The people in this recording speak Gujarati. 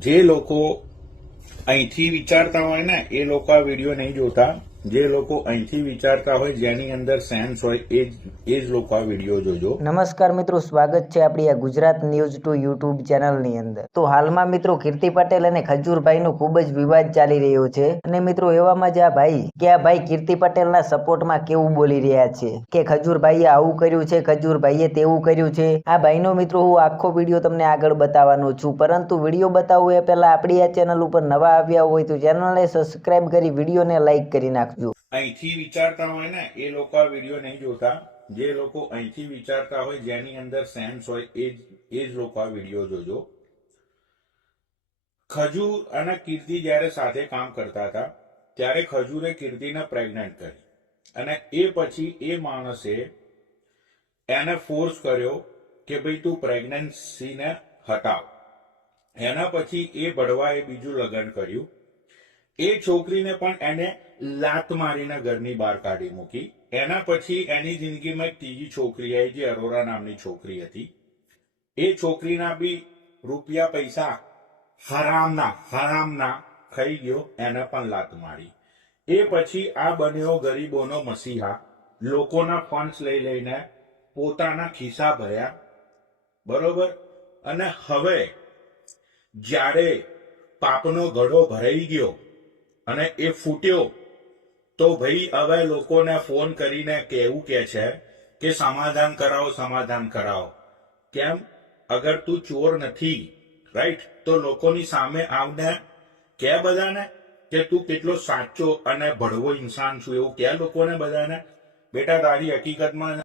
જે લોકો અહીંથી વિચારતા હોય ને એ લોકો આ વીડિયો નહીં જોતા. જે લોકો અહીંથી વિચારતા હોય, જેની અંદર સેન્સ હોય, એ જ એ જ લોકો આ વીડિયો જોજો. નમસ્કાર મિત્રો, સ્વાગત છે આપણી આ ગુજરાત ન્યૂઝ ટુ યુટ્યુબ ચેનલની અંદર. તો હાલમાં મિત્રો, કીર્તિ પટેલ અને ખજૂરભાઈનો ખૂબ જ વિવાદ ચાલી રહ્યો છે. અને મિત્રો, એવામાં જ આ ભાઈ, કે આ ભાઈ કીર્તિ પટેલના સપોર્ટમાં કેવું બોલી રહ્યા છે? કે ખજૂરભાઈએ આવું કર્યું છે, ખજૂરભાઈએ તેવું કર્યું છે? આ ભાઈનો મિત્રો, હું આખો વીડિયો તમને આગળ બતાવવાનો છું. પરંતુ વીડિયો બતાવવું એ પહેલાં આપણી આ ચેનલ ઉપર નવા આવ્યા હોય તો ચેનલને સબસ્ક્રાઇબ કરી, વિડીયોને લાઈક કરી નાખજો અહીંથી વિચારતા હોય ને, એ લોકો આ વીડિયો નહીં જોતા. જે લોકો અહીંથી વિચારતા હોય, જેની અંદર સેન્સ હોય, એ જ એ જ લોકો આ વીડિયો જોજો. ખજૂર અને કીર્તિ જ્યારે સાથે કામ કરતા હતા, ત્યારે ખજૂરે કીર્તિને પ્રેગ્નન્ટ કરી. અને એ પછી એ માણસે એને ફોર્સ કર્યો કે ભાઈ તું પ્રેગ્નન્સીને હટાવ. એના પછી એ ભડવાએ બીજું લગ્ન કર્યું. એ છોકરીને પણ એને લાત મારીને ઘરની બહાર કાઢી મૂકી. એના પછી એની જિંદગીમાં એક ત્રીજી છોકરી આવી જે અરોરા નામની છોકરી હતી. એ છોકરીના બી રૂપિયા પૈસા હરામના હરામના ખાઈ ગયો, એને પણ લાત મારી. એ પછી આ બન્યો ગરીબોનો મસીહા. લોકોના ફંડ્સ લઈ લઈને પોતાના ખિસ્સા ભર્યા. બરોબર? અને હવે જ્યારે પાપનો ઘડો ભરાઈ ગયો અને એ ફૂટ્યો તો ભાઈ હવે લોકોને ફોન કરીને કહેવું કે છે કે સમાધાન કરાવો સમાધાન કરાવો. કેમ? અગર તું ચોર નથી રાઈટ તો લોકોની સામે આવને કે બધાને? કે તું કેટલો સાચો અને ભડવો ઇન્સાન છું એવું કે લોકોને બધાને? બેટા, તારી હકીકતમાં